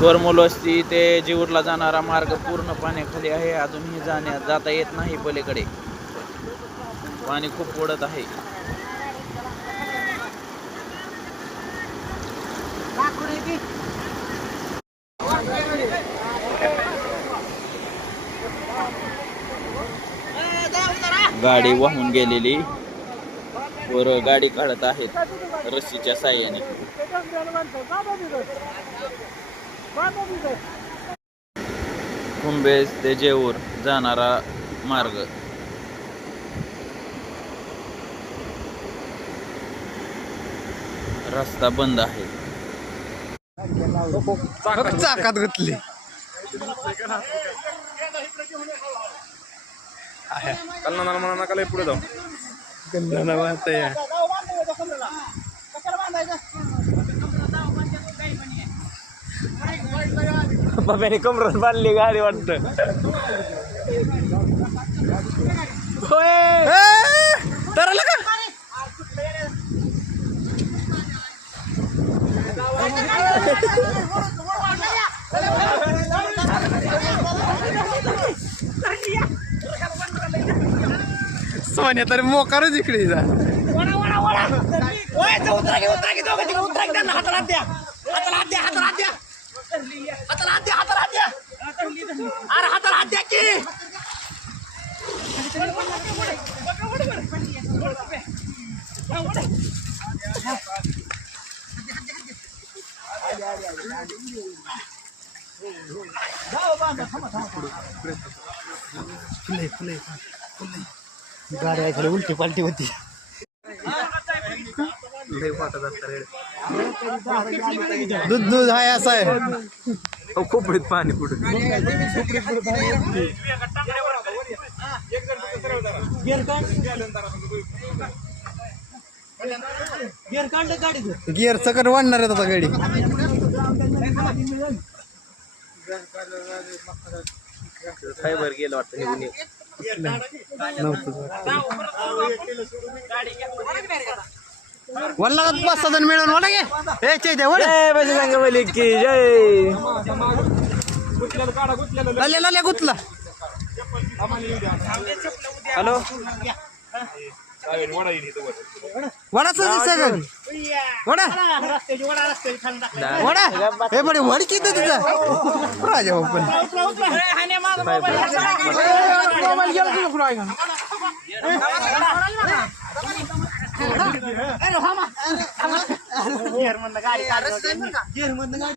तोरमोलस्ती ते जेऊरला जाणारा मार्ग पूर्ण पाण्याखाली आहे. अजूनही जाता येत नाही पलीकडे, पाणी खूप ओढत आहे. गाडी वाहून गेलेली वर गाडी काढत आहेत रस्सीच्या साह्याने. कुंभेज ते जेऊर जाणारा मार्ग रस्ता बंद आहे. चाकात घुतली कल्ला म्हणा नका पुढे जाऊ. गंधाना वाहतय. बाबाने कमरात बांधली गाडी वाटत. तरला का सोन्या तरी मोकारच इकडे जा. गाडी ऐकली उलटी पालटी होती. दूध दूध आहे असं आहे. खोपडीत पाणी पुढे. गिअर सकट वाढणार आहे आता गाडी. फायबर गेलं वाटतं निघून. वल्ला 5-6 जण मिळून वडा गे. ए चैत्या वडा की जय. लाल्या गुतला. हॅलो वडा सगळं वडा वडा हे बडे वड किती तुझा राजा बापन. गिअर मधनं गाडी